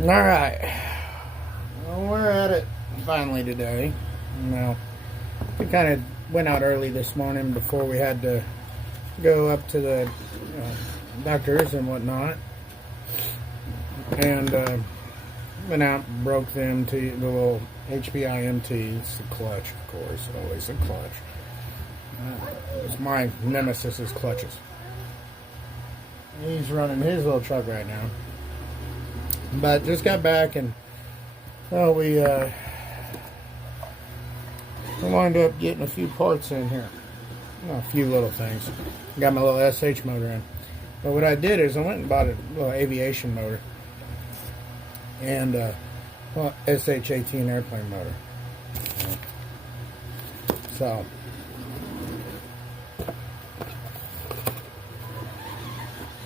Alright. Well, we're at it finally today. Now, we kind of went out early this morning before we had to go up to the doctors and whatnot. And went out and broke the MT, the little HPI MT. It's the clutch, of course. Always a clutch. It's my nemesis is clutches. He's running his little truck right now. But just got back and we wound up getting a few parts in here. Well, a few little things. Got my little SH motor in. But what I did is I went and bought a little aviation motor. And well, Sh.18 airplane motor. So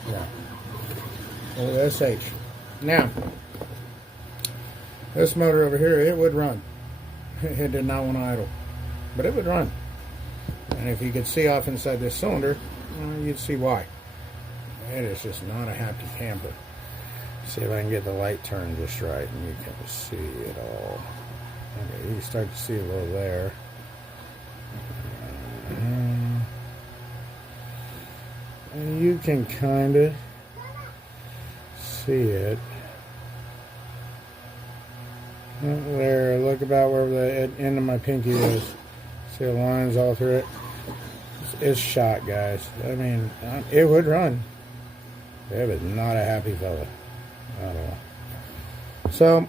yeah. Little SH. Now, this motor over here, it would run. It did not want to idle, but it would run. And if you could see off inside this cylinder, you'd see why. It is just not a happy camper. See if I can get the light turned just right, and you can see it all. Okay, you start to see a little there. And you can kind of see it. There, look about where the end of my pinky is. See the lines all through it? It's shot, guys. I mean, it would run. It was not a happy fella at all. So,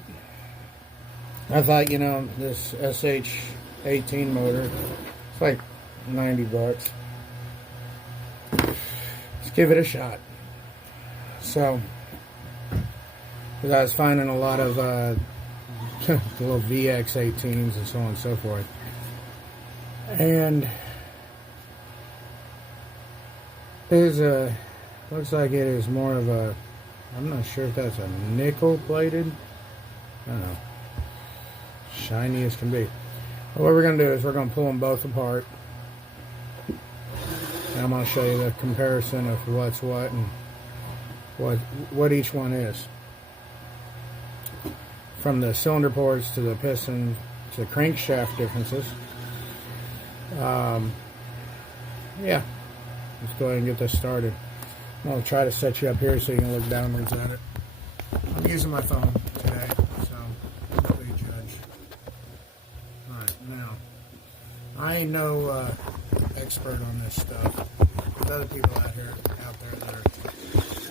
I thought, you know, this Sh.18 motor, it's like 90 bucks. Let's give it a shot. So, because I was finding a lot of the little VX18s and so on and so forth. And there's a, looks like it is more of a, I'm not sure if that's a nickel plated. I don't know. Shiny as can be. But what we're going to do is we're going to pull them both apart. And I'm going to show you the comparison of what's what and what each one is. From the cylinder ports to the piston to the crankshaft differences. Yeah, let's go ahead and get this started. I'll try to set you up here so you can look downwards at it. I'm using my phone today, so don't be a judge. Alright, now, I ain't no expert on this stuff. There's other people out there that are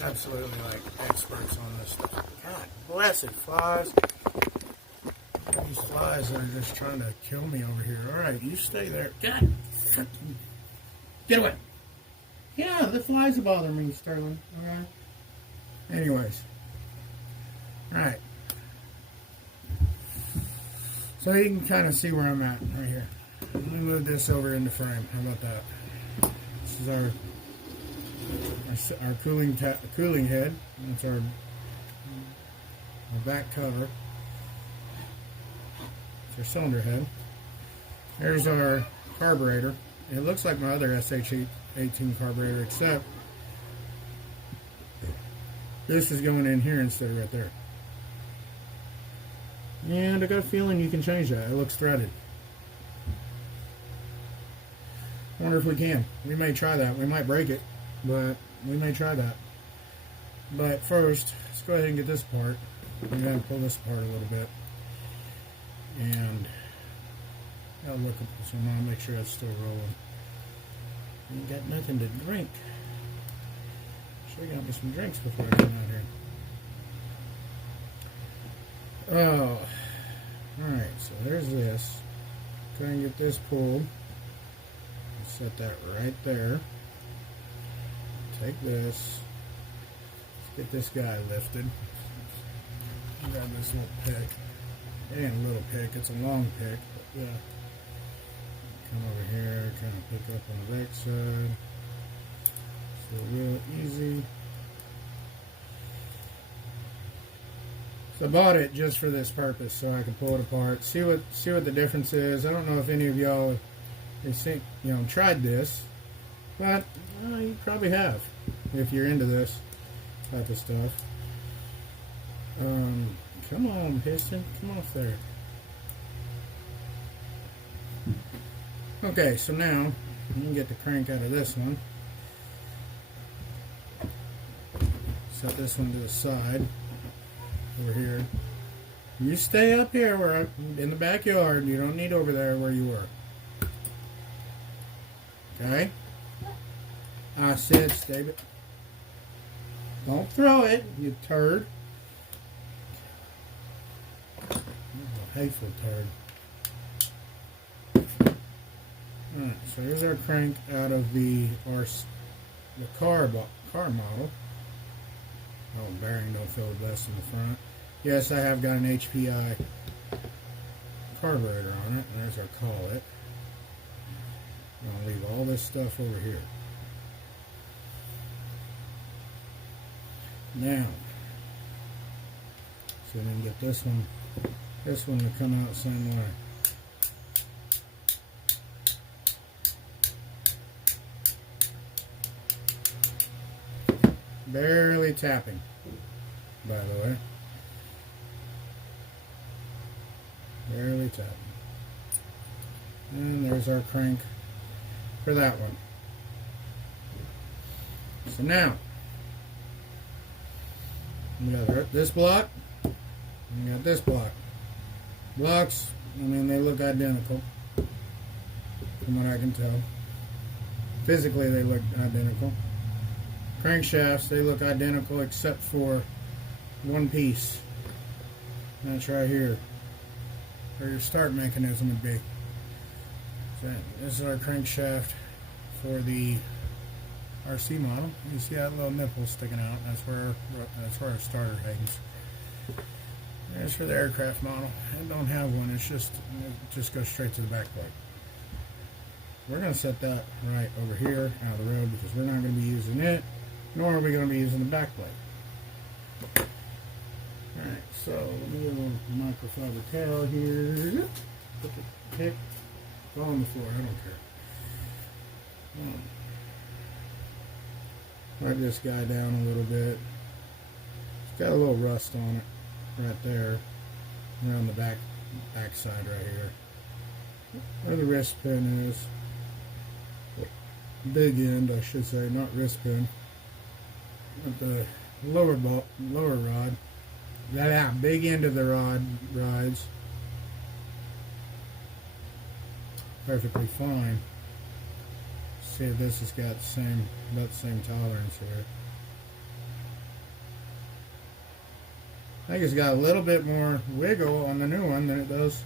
absolutely like experts on this stuff. God bless it, flies. These flies are just trying to kill me over here. Alright, you stay there. God, get away. Yeah, the flies are bothering me, Sterling. Alright. Anyways. Alright. So you can kind of see where I'm at right here. Let me move this over into frame. How about that? This is our cooling head. That's our back cover. It's our cylinder head. Here's our carburetor. It looks like my other Sh.18 carburetor, except this is going in here instead of right there. And I got a feeling you can change that. It looks threaded. I wonder if we can. We may try that. We might break it, but we may try that. But first, let's go ahead and get this apart. I'm going to pull this apart a little bit. And I'll look up this one. I'll make sure it's still rolling. Ain't got nothing to drink. Should have got me some drinks before I came out here. Oh, alright, so there's this. Try and get this pulled. Set that right there. Take this. Let's get this guy lifted. Grab this little pick. It ain't a little pick, it's a long pick, but yeah. Come over here, trying to pick up on the back side. So real easy. So I bought it just for this purpose, so I can pull it apart, see what the difference is. I don't know if any of y'all tried this, but you probably have if you're into this type of stuff. Come on, piston. Come off there. Okay, so now you can get the crank out of this one. Set this one to the side over here. You stay up here where I'm in the backyard. You don't need over there where you were. Okay? I said stay. Don't throw it, you turd. Hateful turd. Alright, so here's our crank out of the car model. Oh, bearing don't feel the best in the front. Yes, I have got an HPI carburetor on it, and there's our collet. I'll leave all this stuff over here. Now, so then get this one to come out the same way. Barely tapping, by the way. Barely tapping. And there's our crank for that one. So now, we got this block, and we got this block. Blocks, I mean, they look identical, from what I can tell. Physically, they look identical. Crankshafts, they look identical except for one piece. That's right here, where your start mechanism would be. So this is our crankshaft for the RC model. You see that little nipple sticking out. That's where our starter hangs. There's for the aircraft model. I don't have one. It just goes straight to the back plate. We're going to set that right over here out of the road because we're not going to be using it, nor are we going to be using the back plate. Alright, so let me get a little microfiber towel here. Put the pick on the floor. I don't care. Wipe this guy down a little bit. It's got a little rust on it right there, around the back side right here, where the wrist pin is. Big end, I should say, not wrist pin. At the lower rod. That big end of the rod rides perfectly fine. See if this has got about the same tolerance here. I think it's got a little bit more wiggle on the new one than it does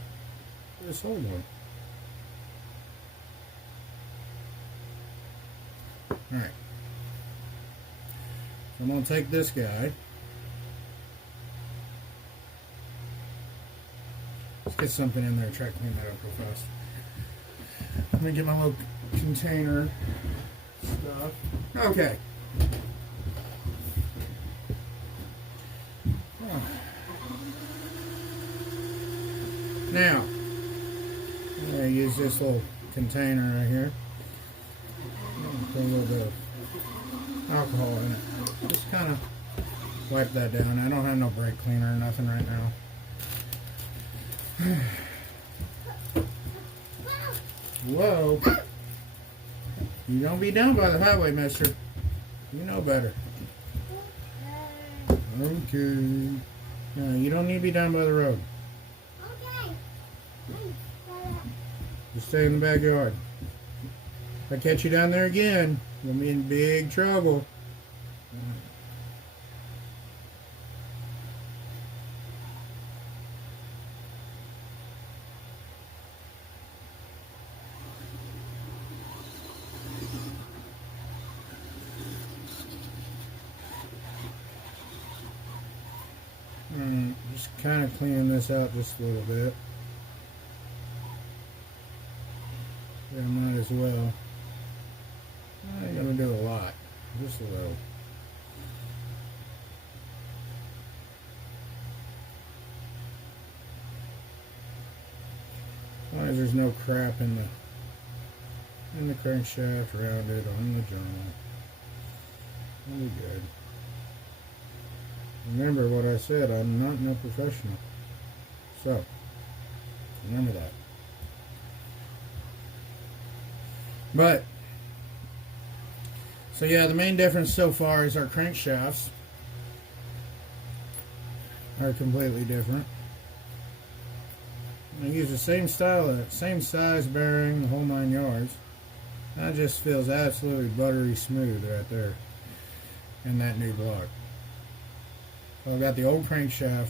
this old one. Alright. So I'm going to take this guy. Let's get something in there, try to clean that up real fast. Let me get my little container stuff. Okay. Now, I'm going to use this little container right here. Put a little bit of alcohol in it. Just kind of wipe that down. I don't have no brake cleaner or nothing right now. Whoa. You don't be down by the highway, mister. You know better. Okay. No, you don't need to be down by the road. Okay. Just stay in the backyard. If I catch you down there again, you'll be in big trouble. Just kind of cleaning this out just a little bit. I might as well. I ain't gonna do a lot, just a little. As long as there's no crap in the crankshaft, around it, on the journal, we'll be good. Remember what I said, I'm not no professional. So, remember that. But, so yeah, the main difference so far is our crankshafts are completely different. I use the same style, same size bearing, the whole 9 yards. That just feels absolutely buttery smooth right there in that new block. So I've got the old crankshaft.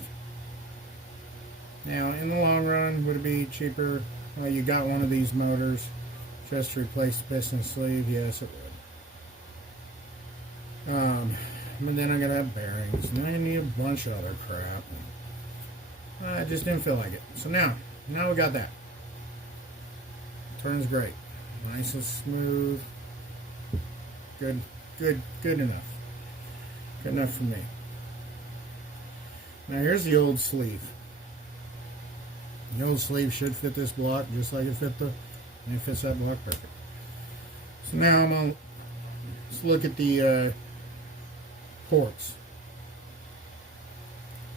Now, in the long run, would it be cheaper? Well, you got one of these motors just to replace the piston sleeve? Yes, it would. But then I'm going to have bearings, and I need a bunch of other crap. I just didn't feel like it. So now we got that. Turns great. Nice and smooth. Good enough. Good enough for me. Now here's the old sleeve. The old sleeve should fit this block just like it fit and it fits that block perfect. So now let's look at the ports.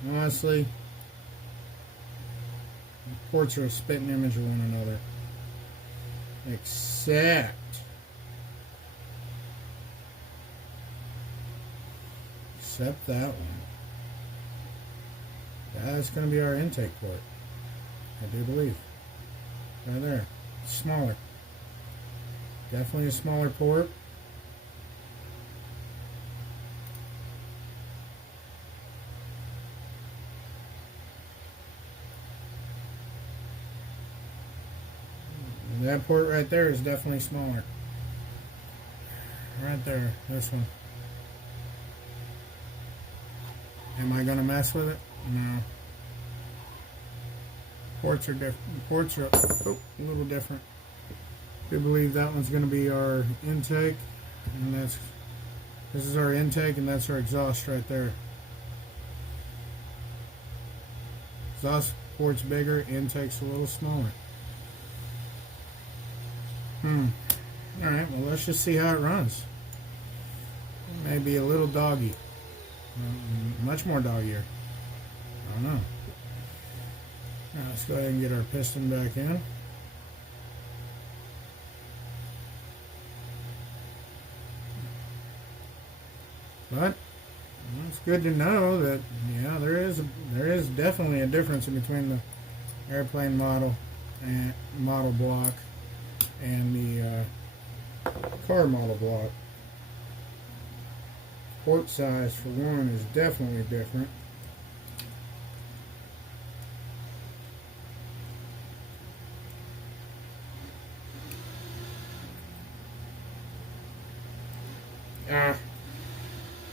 Honestly, the ports are a spitting image of one another. Except that one. That's going to be our intake port, I do believe. Right there. Smaller. Definitely a smaller port. That port right there is definitely smaller. Right there, this one. Am I going to mess with it? No. Ports are different. Ports are a little different. I believe that one's going to be our intake, and this is our intake, and that's our exhaust right there. Exhaust port's bigger, intake's a little smaller. Alright, well, let's just see how it runs. It may be a little doggy. Much more doggier. I don't know. Now let's go ahead and get our piston back in. But it's good to know that, yeah, there is definitely a difference in between the airplane model and model block and the car model block. Port size for one is definitely different.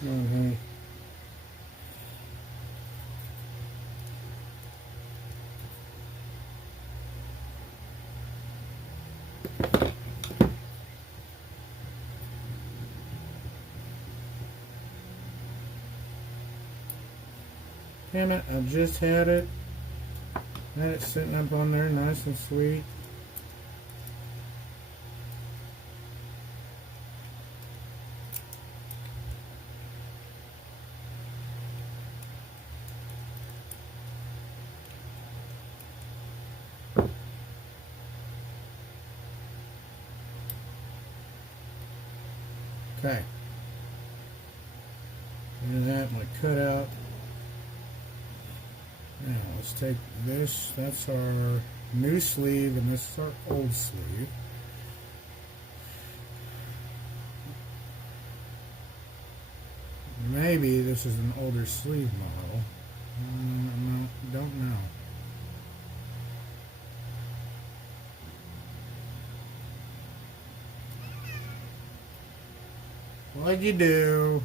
Honey. Damn it, I just had it. Had it sitting up on there nice and sweet. Okay. And that, my cutout. Now let's take this, that's our new sleeve, and this is our old sleeve. Maybe this is an older sleeve model. No, don't know. What'd you do?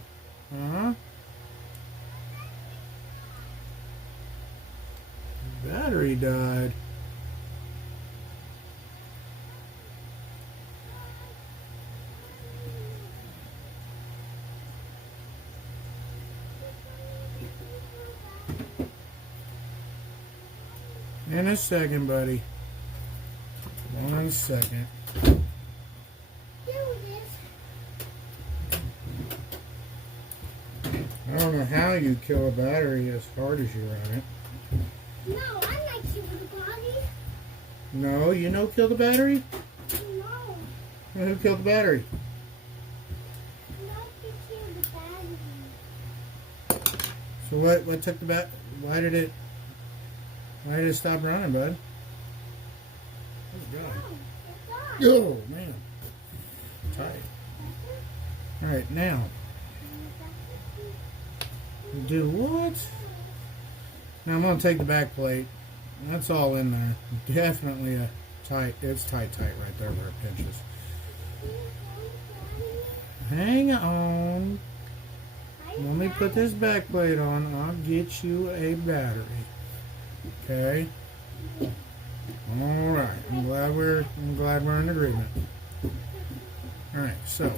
Huh? Battery died. In a second, buddy. 1 second. I don't know how you kill a battery as hard as you run it. No, I like kill the battery. No, you know kill the battery? No, Well, who killed the battery? I like to kill the battery. So what took the bat? Why did it stop running, bud? Oh, God. No, it's Oh, man. Tight. All right, now. Do what? Now I'm going to take the back plate. That's all in there. Definitely a tight. It's tight right there where it pinches. Hang on. Let me put this back plate on. I'll get you a battery. Okay. All right. I'm glad we're in agreement. All right. So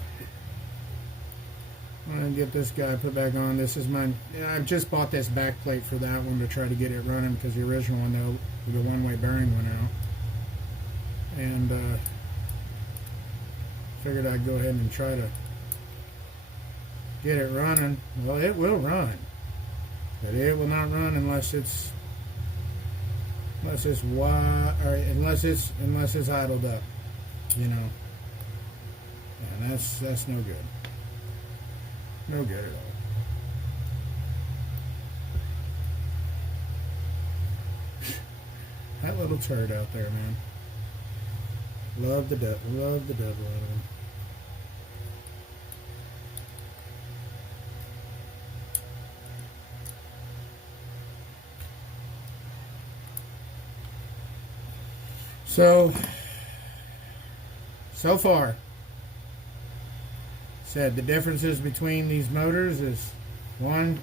I'm gonna get this guy put back on. This is mine. I just bought this back plate for that one to try to get it running because the original one, the one-way bearing went out, and figured I'd go ahead and try to get it running. Well, it will run, but it will not run unless it's idled up, you know. And that's no good. No good at all. That little turd out there, man. Love the devil out of him. So far, said the differences between these motors is one,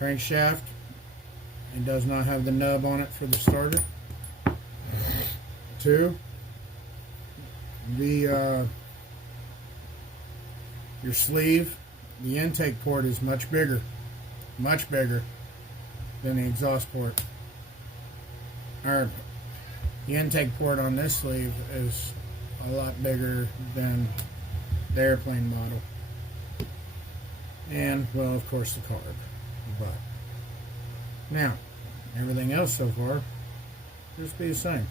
crankshaft, it does not have the nub on it for the starter. Two, your sleeve, the intake port is much bigger than the exhaust port. Or the intake port on this sleeve is a lot bigger than the airplane model. And, well, of course, the carb. But now, everything else so far just be the same.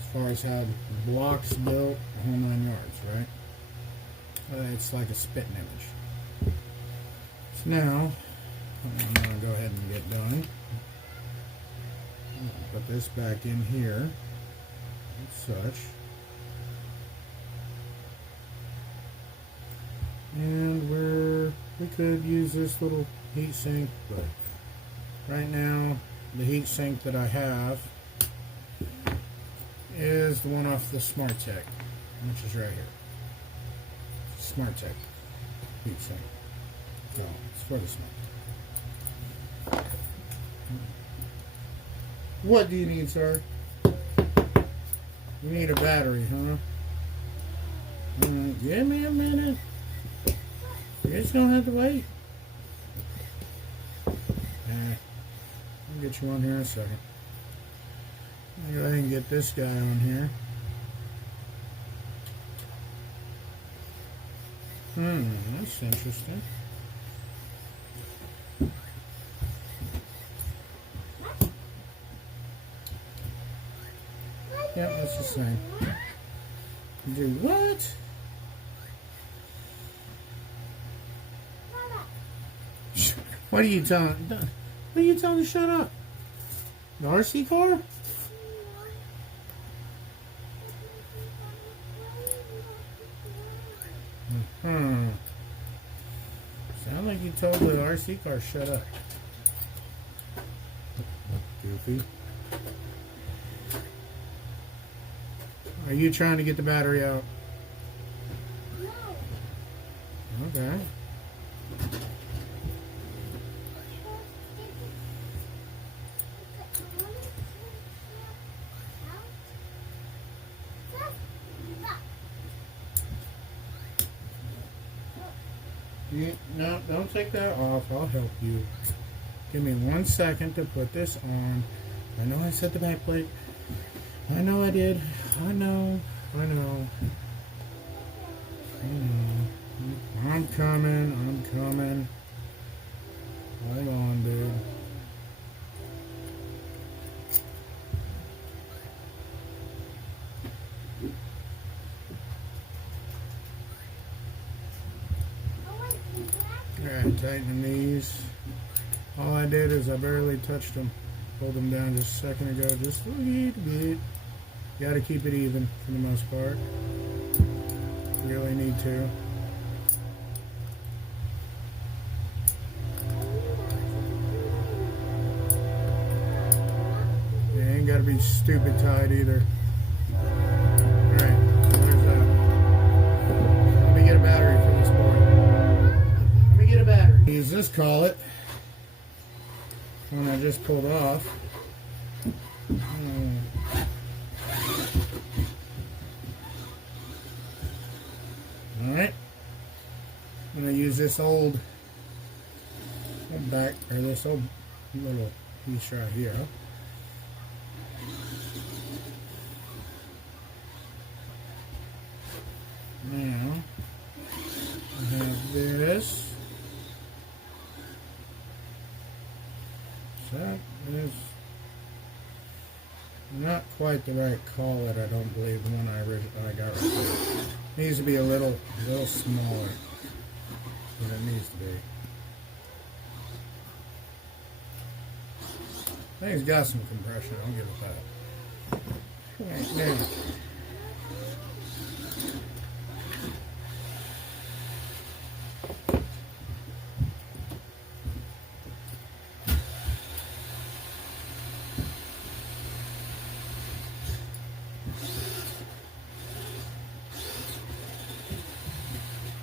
As far as how the block's built, the whole 9 yards, right? It's like a spitting image. So now, I'm going to go ahead and get done. Put this back in here, as such. And we could use this little heat sink, but right now the heat sink that I have is the one off the Smart Tech, which is right here. Smart Tech heat sink. No, it's for the Smart Tech. What do you need, sir? You need a battery, huh? Give me a minute. You're just gonna have to wait. I'll get you on here in a second. I'll go ahead and get this guy on here. That's interesting. Yeah, that's the same. Do what? What are you telling? What are you telling to shut up? The RC car? Sound like you told the RC car shut up. Goofy. Are you trying to get the battery out? no. Okay. No, don't take that off. I'll help you. Give me 1 second to put this on. I know I set the back plate. I know I did. I know. I'm coming. I'm coming. Hang on, dude. Alright, tighten the knees. All I did is I barely touched them. Pulled them down just a second ago, just a little bit. Got to keep it even for the most part. Really need to. You ain't got to be stupid tight either. Alright, where's that? Let me get a battery for this board. Let me get a battery. Use this collet. One I just pulled off. Alright. I'm going to use this old back, or this old little piece right here. Now, I have this. So that is not quite the right collet, I don't believe, the one I got right there. Needs to be a little smaller than it needs to be. I think it's got some compression, I'll give it that. Right, now.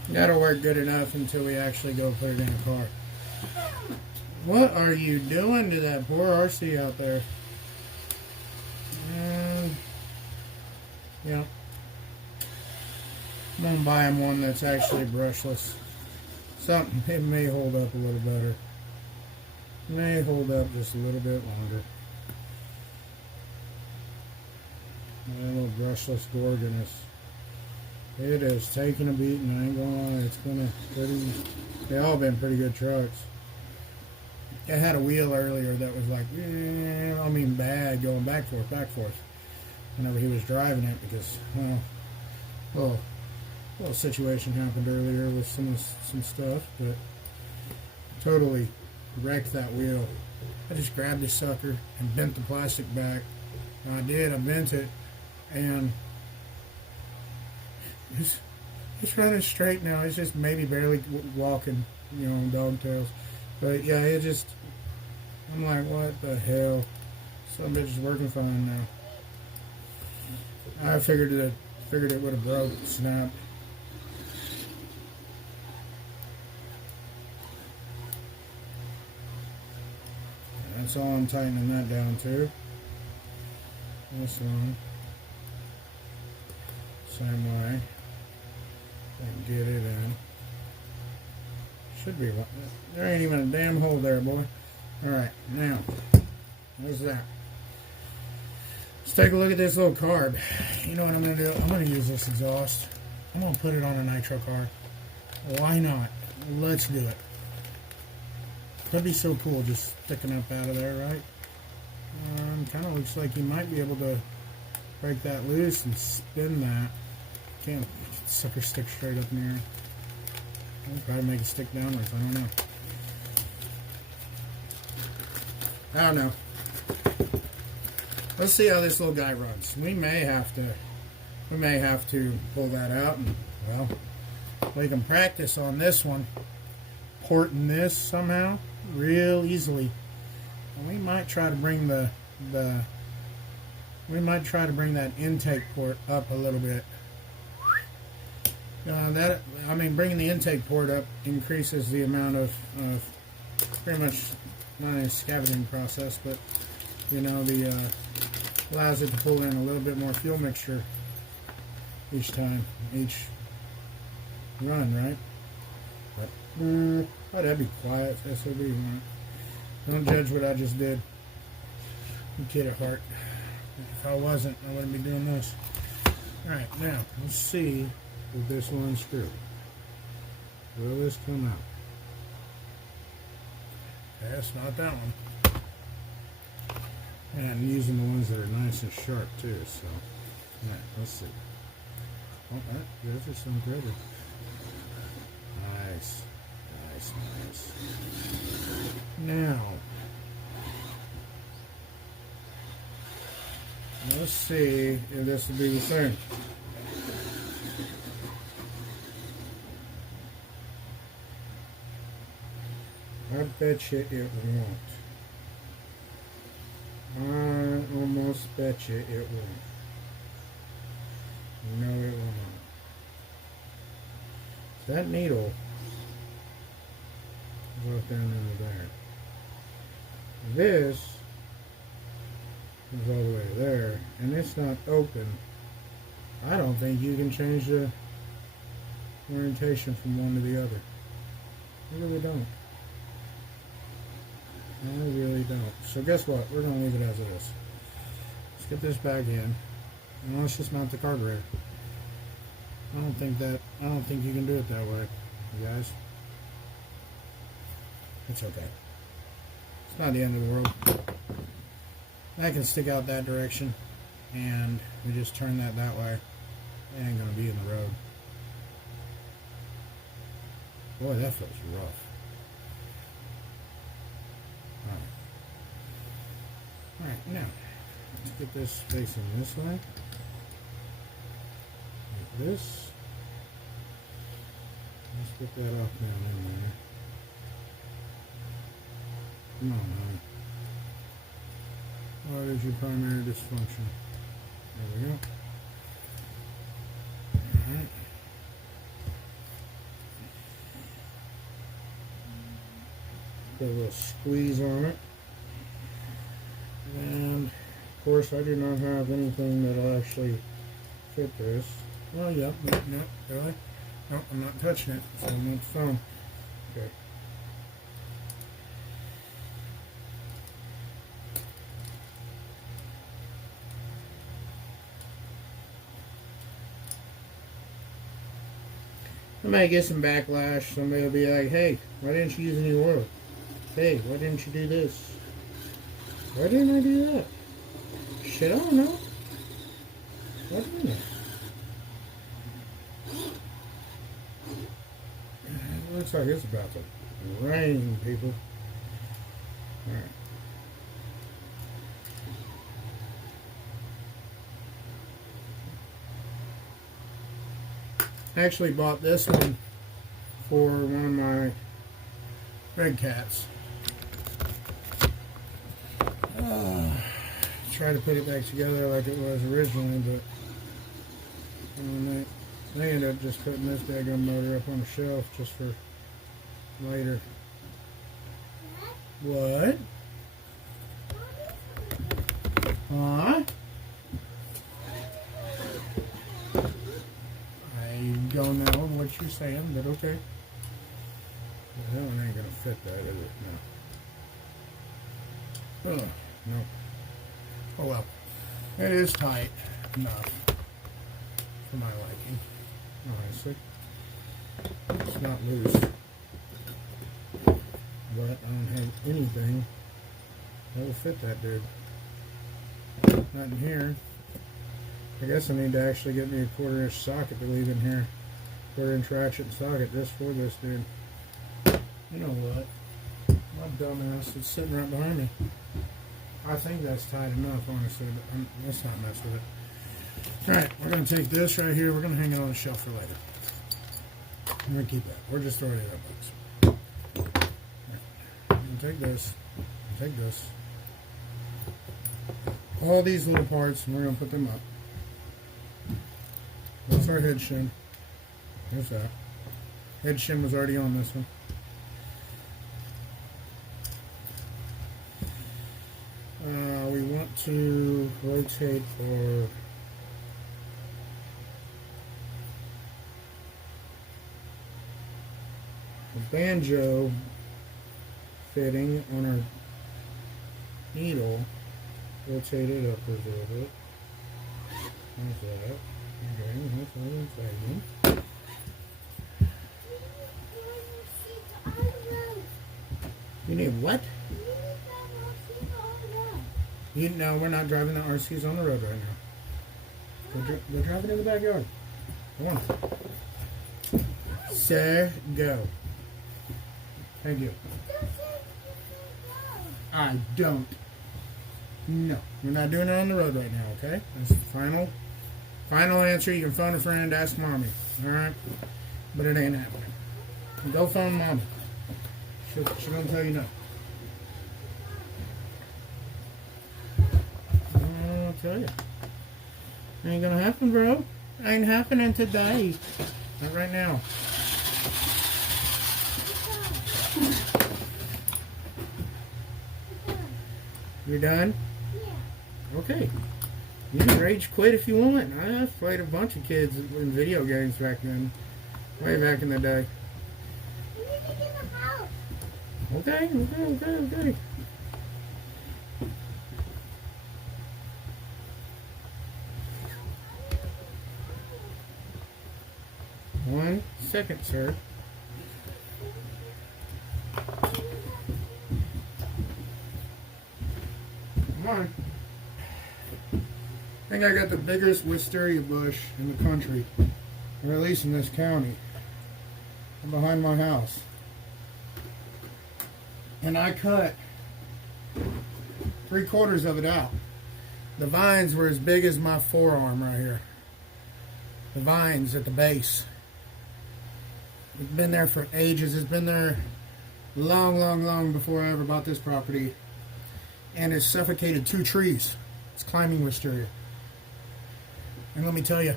That'll work good enough until we actually go put it in a car. What are you doing to that poor RC out there? Yeah. I'm going to buy him one that's actually brushless. Something, it may hold up a little better. May hold up just a little bit longer. A little brushless Gorgonus. It is taking a beating, I ain't gonna lie. It's been they all been pretty good trucks. I had a wheel earlier that was like, I mean bad, going back forth, whenever he was driving it because, well, a little situation happened earlier with some stuff, but totally wrecked that wheel. I just grabbed the sucker and bent the plastic back. And I bent it, and it's running straight now. It's just maybe barely walking, dog tails. But yeah, I'm like, what the hell? Some bitch is working fine now. I figured it would have broke, snapped. That's all I'm tightening that down to. This one, same way. And get it in. Should be. There ain't even a damn hole there, boy. Alright, now, there's that. Let's take a look at this little carb. You know what I'm going to do? I'm going to use this exhaust. I'm going to put it on a nitro car. Why not? Let's do it. Could be so cool just sticking up out of there, right? Kind of looks like you might be able to break that loose and spin that. Can't sucker stick straight up in the air. I'll probably make it stick downwards. I don't know. Let's see how this little guy runs. We may have to pull that out, and well, we can practice on this one, porting this somehow real easily. And we might try to bring that intake port up a little bit. Bringing the intake port up increases the amount of pretty much not a scavenging process, but allows it to pull in a little bit more fuel mixture each run, right? But that'd be quiet, SOB. Right? Don't judge what I just did. You kid at heart. If I wasn't, I wouldn't be doing this. Alright, now, let's see if this will unscrew. Will this come out? Okay, that's not that one. And I'm using the ones that are nice and sharp too, so. Alright, let's see. Oh, those are some good. Nice. Nice, nice. Now, let's see if this will be the same. I bet you it won't. I almost bet you it won't. No, it will not. That needle goes down into there. This is all the way to there, and it's not open. I don't think you can change the orientation from one to the other. I really don't. I really don't. So guess what? We're going to leave it as it is. Let's get this back in, and let's just mount the carburetor. I don't think you can do it that way, you guys. It's okay. It's not the end of the world. I can stick out that direction, and we just turn that way. It ain't gonna be in the road. Boy, that feels rough. Alright, now let's get this facing this way. Like this. Let's get that off down in there. Come on, honey. What is your primary dysfunction? There we go. Alright. Put a little squeeze on it. And of course I do not have anything that'll actually fit this. Oh yeah, no, really? No, I'm not touching it, so I'm on the phone. Okay. I might get some backlash. Somebody will be like, hey, why didn't you use any oil? Hey, why didn't you do this? Why didn't I do that? Shit, I don't know. Why didn't I? It looks like it's about to rain, people. Alright. I actually bought this one for one of my red cats. Try to put it back together like it was originally, but they ended up just putting this daggone motor up on the shelf just for later. What? Huh? I don't know what you're saying, but okay. That one ain't gonna fit that, is it? No. Oh, no. Oh well. It is tight enough for my liking, honestly. It's not loose. But I don't have anything that will fit that dude. Not in here. I guess I need to actually get me a 1/4 inch socket to leave in here. 1/4 inch ratchet socket just for this dude. You know what? My dumbass is sitting right behind me. I think that's tight enough, honestly, but let's not mess with it. Alright, we're going to take this right here. We're going to hang it on the shelf for later. I'm going to keep that. We're just throwing it up, folks. Right. I'm going to take this. Take this. All these little parts, and we're going to put them up. That's our head shim. There's that. Head shim was already on this one. We want to rotate our banjo fitting on our needle. Rotate it upwards a little bit. How's that? Okay, that's what I'm saying. You need what? You need that RC on that. You know, we're not driving the RCs on the road right now. Go drive it in the backyard. Go on. Sir, go. Thank you. I don't. No, we're not doing it on the road right now, okay? That's the final answer. You can phone a friend, ask mommy, all right? But it ain't happening. Go phone mommy. She's gonna tell you no. I'll tell you. Ain't gonna happen, bro. Ain't happening today. Not right now. You're done? Yeah. Okay. You can rage quit if you want. I played a bunch of kids in video games back then. Way back in the day. You need to get a house. Okay. 1 second, sir. Come on. I think I got the biggest wisteria bush in the country, or at least in this county, behind my house. And I cut 3/4 of it out. The vines were as big as my forearm right here. The vines at the base. It's been there for ages. It's been there long before I ever bought this property. And it's suffocated 2 trees. It's climbing wisteria. And let me tell you,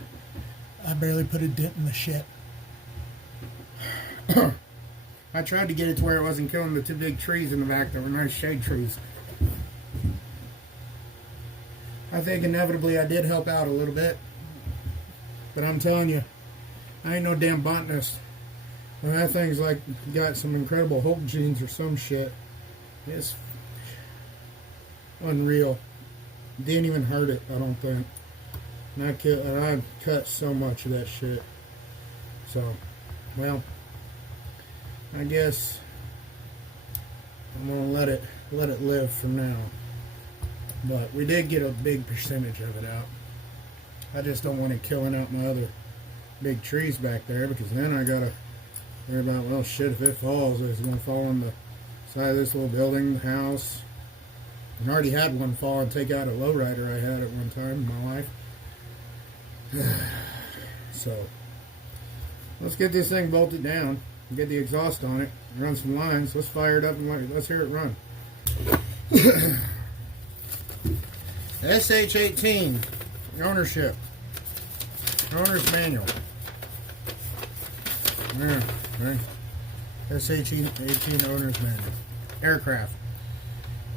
I barely put a dent in the shit. I tried to get it to where it wasn't killing the 2 big trees in the back that were nice shade trees. I think inevitably I did help out a little bit. But I'm telling you, I ain't no damn botanist. And that thing's like got some incredible Hulk genes or some shit. It's unreal. Didn't even hurt it, I don't think. And I cut so much of that shit. So, well, I guess I'm gonna let it live for now. But we did get a big percentage of it out. I just don't want it killing out my other big trees back there, because then I gotta worry about, well, shit, if it falls, it's gonna fall on the side of this little building, the house. I already had one fall and take out a lowrider I had at one time in my life. So, let's get this thing bolted down, get the exhaust on it, run some lines, let's fire it up and let's hear it run. Sh.18, ownership, owner's manual. There, right? Sh.18 owner's manual. Aircraft.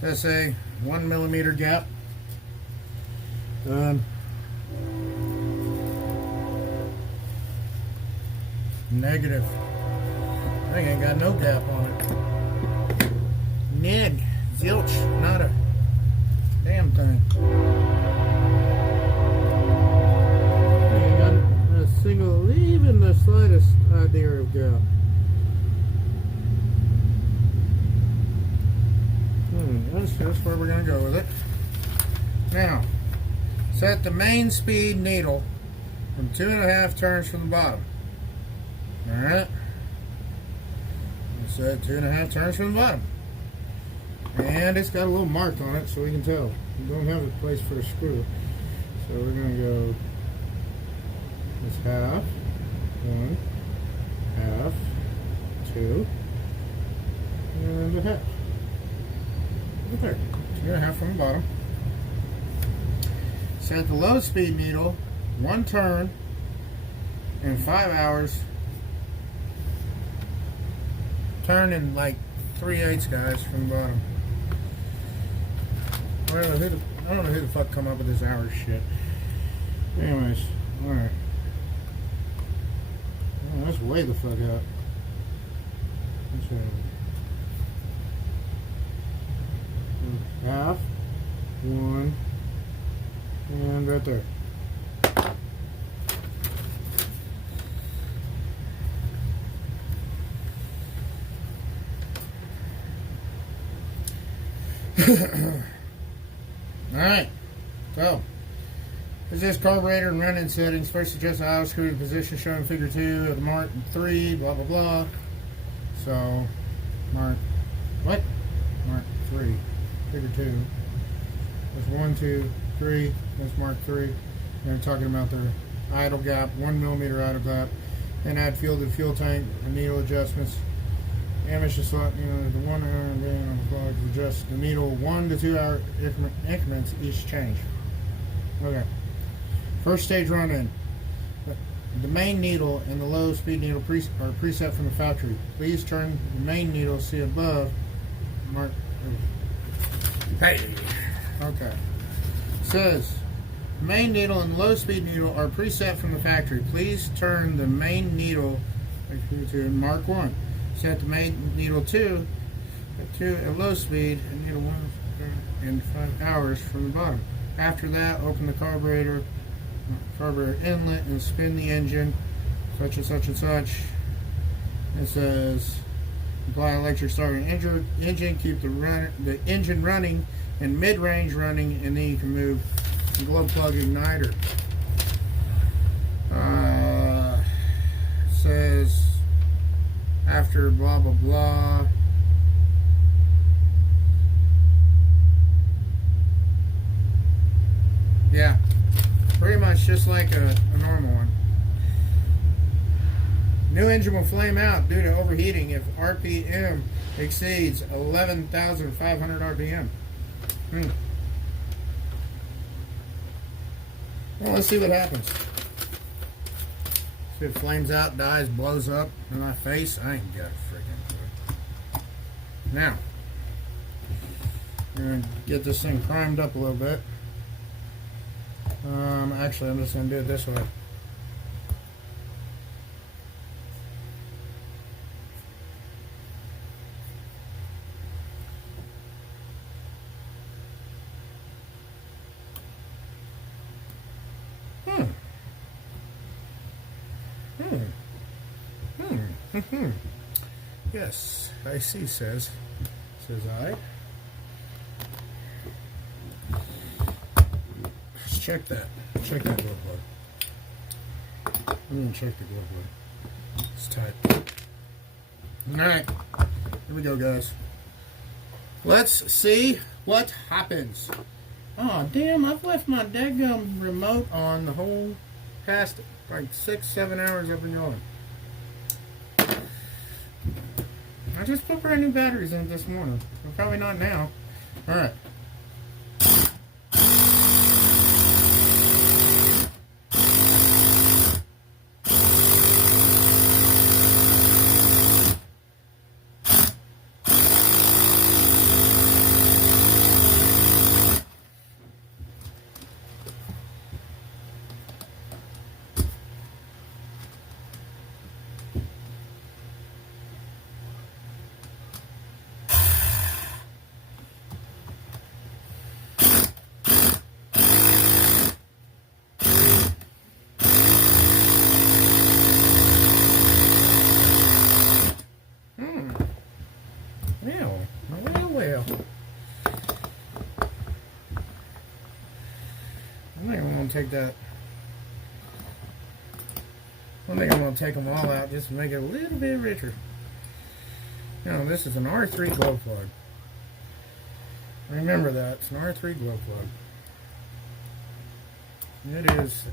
SA 1mm gap. Negative. I ain't got no gap on it. Neg. Zilch. Not a damn thing. Ain't got a single, even the slightest idea of gap. That's where we're going to go with it. Now, set the main speed needle from 2.5 turns from the bottom. Alright? Set 2.5 turns from the bottom. And it's got a little mark on it so we can tell. We don't have a place for a screw. So we're going to go this half, 1, half, 2, and a half. Okay, 2.5 from the bottom. Set the low speed needle 1 turn in 5 hours. Turn in like 3/8, guys, from the bottom. I don't know who the fuck come up with this hour shit. Anyways, alright. Oh, that's way the fuck out. Half, 1, and right there. Alright, so this is carburetor and running settings. First adjust the idle screw to position shown in figure 2 of the Mark 3, blah blah blah. So, Mark 3, figure 2. That's 1, 2, 3, that's Mark 3. And they're talking about their idle gap, 1 millimeter idle gap, and add fuel to the fuel tank, and needle adjustments. Damage the slot, the 1 hour being on the clock to adjust the needle 1 to 2 hour increments each change. Okay. First stage run in. The main needle and the low speed needle are preset from the factory. Please turn the main needle, see above. Mark. Hey. Okay. It says main needle and low speed needle are preset from the factory. Please turn the main needle to Mark 1. Set the main needle 2 at low speed and needle 1 in 5 hours from the bottom. After that, open the carburetor inlet and spin the engine, such and such and such. It says apply electric starter engine, keep the engine running and mid-range running, and then you can move the glow plug igniter. Says after blah blah blah. Yeah, pretty much just like a normal one. New engine will flame out due to overheating if RPM exceeds 11,500 RPM. Well, let's see what happens. See if it flames out, dies, blows up in my face. I ain't got a freaking clue. Now, we're going to get this thing primed up a little bit. Actually, I'm just going to do it this way. Yes, I see, says I. Let's check that. Check that glow plug. I'm going to check the glow plug. It's tight. Alright, here we go, guys. Let's see what happens. Oh, damn, I've left my daggum remote on the whole past like 6-7 hours I've been going. I just put brand new batteries in this morning. Well, probably not now. Alright. Well. I think I'm going to take that. I think I'm going to take them all out just to make it a little bit richer. Now, this is an R3 glow plug. Remember that. It's an R3 glow plug. It is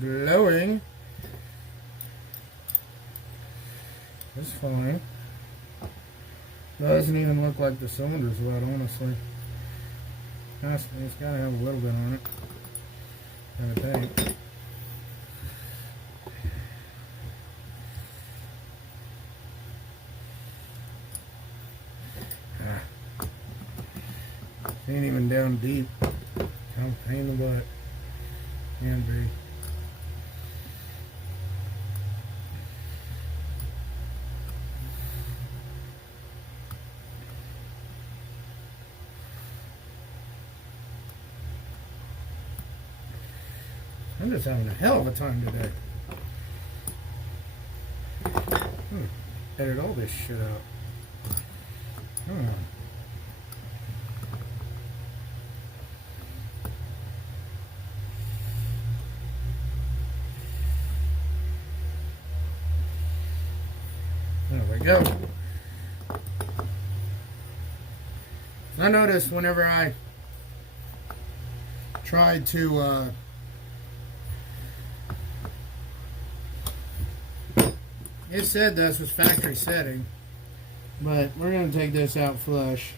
glowing. It's fine. Doesn't even look like the cylinder's wet, honestly. It's got to have a little bit on it, I would think. Ain't even down deep. I'm a pain in the butt. Can be. I'm just having a hell of a time today. Edit all this shit out. Go. I noticed whenever I tried to it said this was factory setting, but we're going to take this out flush.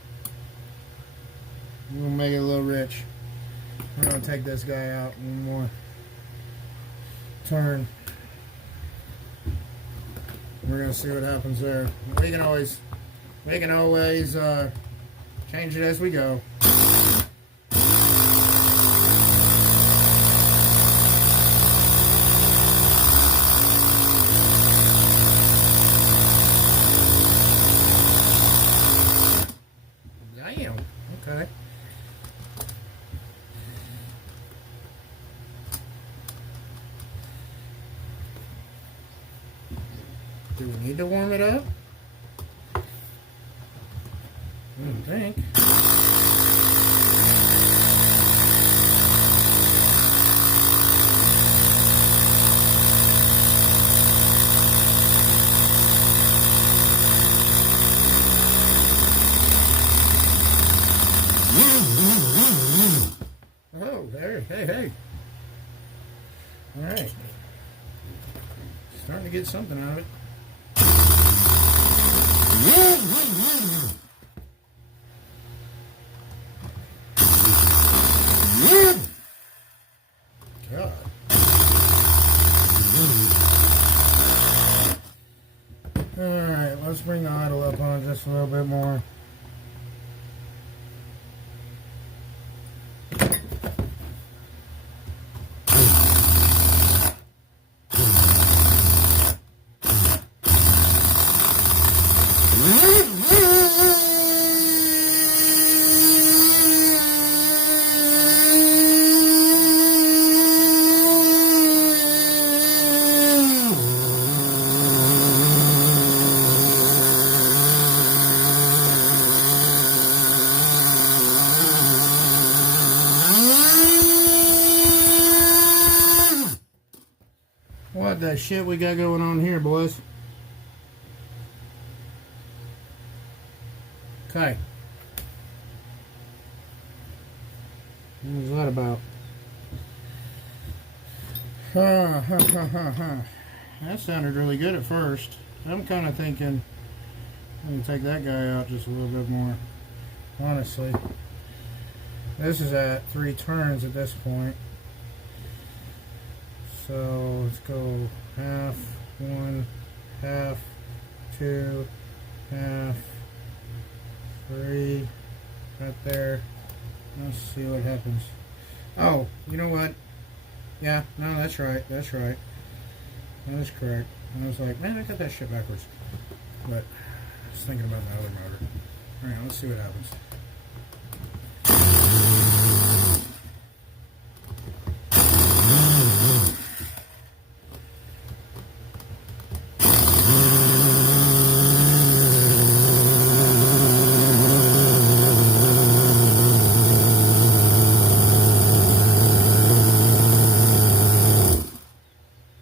We're going to make it a little rich. We're going to take this guy out one more turn. We're going to see what happens there. We can always change it as we go. Damn. Okay. Do we need to warm it up? I don't think. Oh, there, hey. All right. Starting to get something out of it. God. Alright, let's bring the idle up on just a little bit more. What the shit we got going on here, boys? Okay. What was that about? That sounded really good at first. I'm kind of thinking I'm going to take that guy out just a little bit more. Honestly. This is at 3 turns at this point. So let's go half, 1, half, 2, half, 3, right there. Let's see what happens. Oh, you know what? Yeah, no, that's right. That's right. That is correct. I was like, man, I got that shit backwards. But I was thinking about my other motor. Alright, let's see what happens.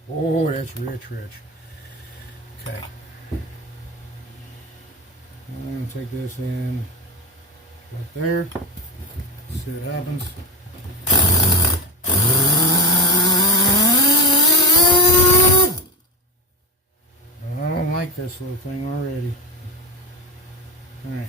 Oh, that's rich. Okay. I'm going to take this in right there. See what happens. I don't like this little thing already. Alright.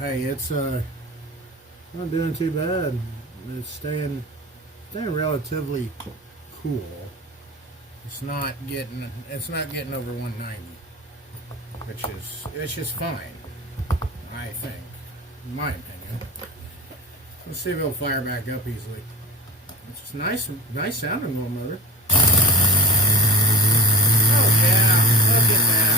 hey, it's not doing too bad. It's staying relatively cool. It's not getting over 190, which is fine, I think, in my opinion. Let's see if it'll fire back up easily. It's just nice sounding little motor. Oh yeah, look at that.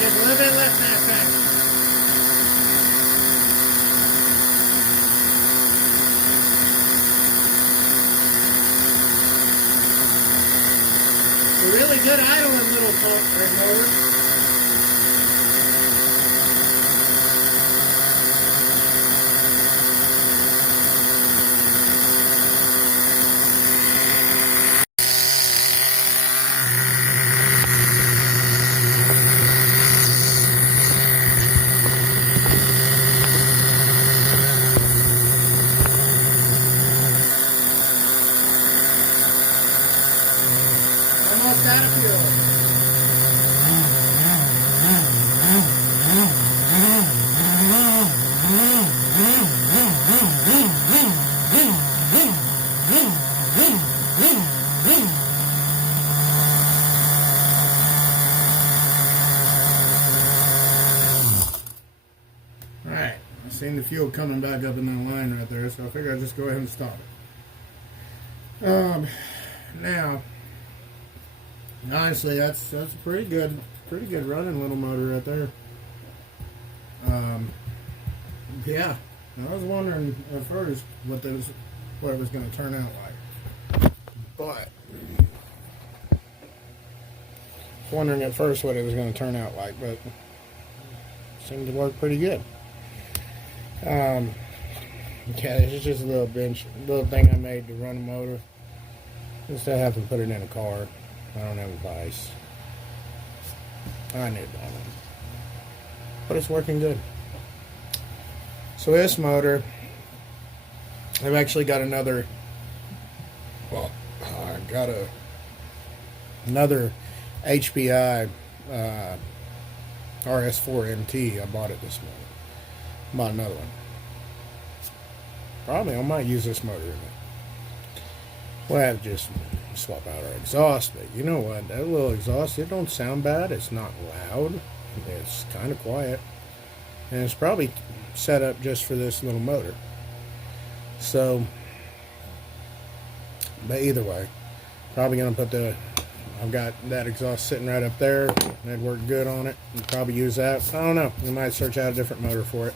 Just a little bit less than that thing. A really good idling little motor. Almost out of fuel. Alright, I seen the fuel coming back up in that line right there, so I figured I'd just go ahead and stop it. Now, honestly, that's a pretty good running little motor right there. Yeah, I was wondering at first what it was going to turn out like, but I was wondering at first what it was going to turn out like, but it seemed to work pretty good. Yeah, it's just a little thing I made to run a motor. Instead of having to put it in a car. I don't have a vice. I need one. But it's working good. So this motor, I've actually got another, I got another HPI RS4MT. I bought it this morning. Bought another one. Probably I might use this motor in it. We'll have to just swap out our exhaust, but you know what? That little exhaust, it don't sound bad. It's not loud. It's kind of quiet. And it's probably set up just for this little motor. So, but either way, probably going to put I've got that exhaust sitting right up there. That'd work good on it. We'll probably use that. I don't know. We might search out a different motor for it.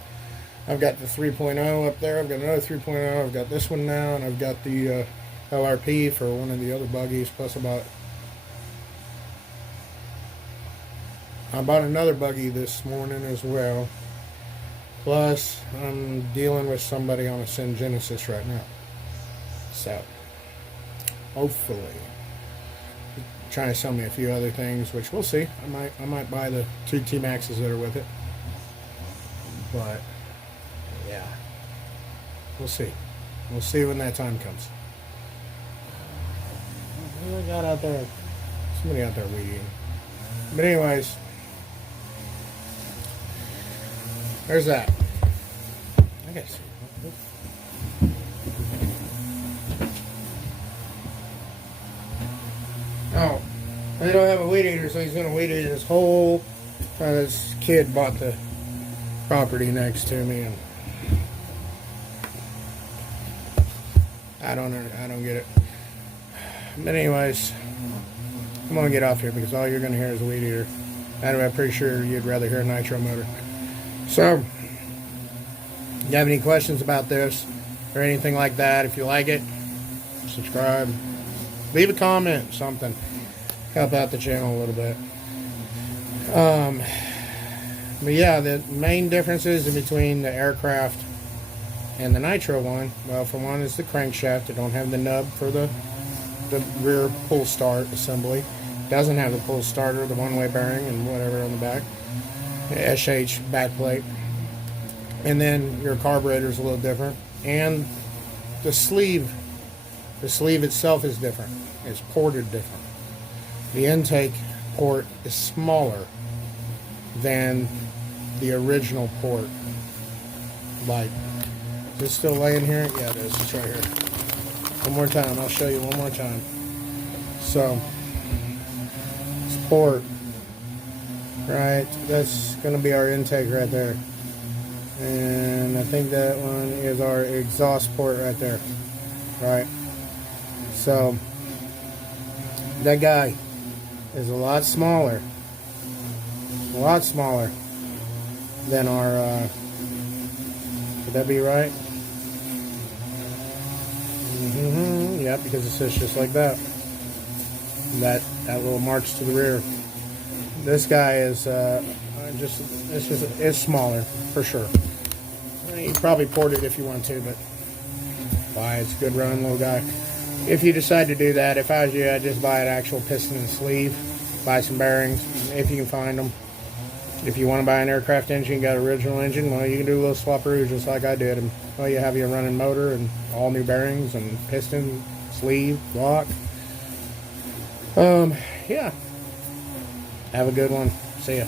I've got the 3.0 up there. I've got another 3.0. I've got this one now, and I've got the LRP for one of the other buggies. Plus, I bought another buggy this morning as well. Plus, I'm dealing with somebody on a Syngenesis right now. So, hopefully, trying to sell me a few other things, which we'll see. I might buy the 2 T-Maxes that are with it. But, yeah. We'll see. We'll see when that time comes. What I got out there? Somebody out there weeding. But anyways, there's that. I gotta see. Oh, they don't have a weed eater, so he's gonna weed eat his whole kid bought the property next to me, and I don't get it. But anyways, I'm gonna get off here because all you're gonna hear is a weed eater. I'm pretty sure you'd rather hear a nitro motor. So, if you have any questions about this or anything like that, if you like it, subscribe, leave a comment, something. Help out the channel a little bit. But yeah, the main differences in between the aircraft and the nitro one, well, for one, is the crankshaft. It don't have the nub for the rear pull start assembly. Doesn't have the pull starter, the one-way bearing, and whatever on the back. The SH backplate. And then your carburetor is a little different. And the sleeve itself is different. It's ported different. The intake port is smaller than the original port. Like, is it still laying here? Yeah, it is. It's right here. One more time. I'll show you one more time. So, this port, right? That's going to be our intake right there. And I think that one is our exhaust port right there. Right? So, that guy is a lot smaller. A lot smaller than our, would that be right? Yeah, because it sits just like that. That little march to the rear. This guy is it's smaller for sure. You probably port it if you want to, but why? It's a good running little guy. If you decide to do that, if I was you, I'd just buy an actual piston and sleeve, buy some bearings if you can find them. If you want to buy an aircraft engine, got an original engine, well, you can do a little swapperoo just like I did. And well, you have your running motor and all new bearings and piston, sleeve, block. Yeah. Have a good one. See ya.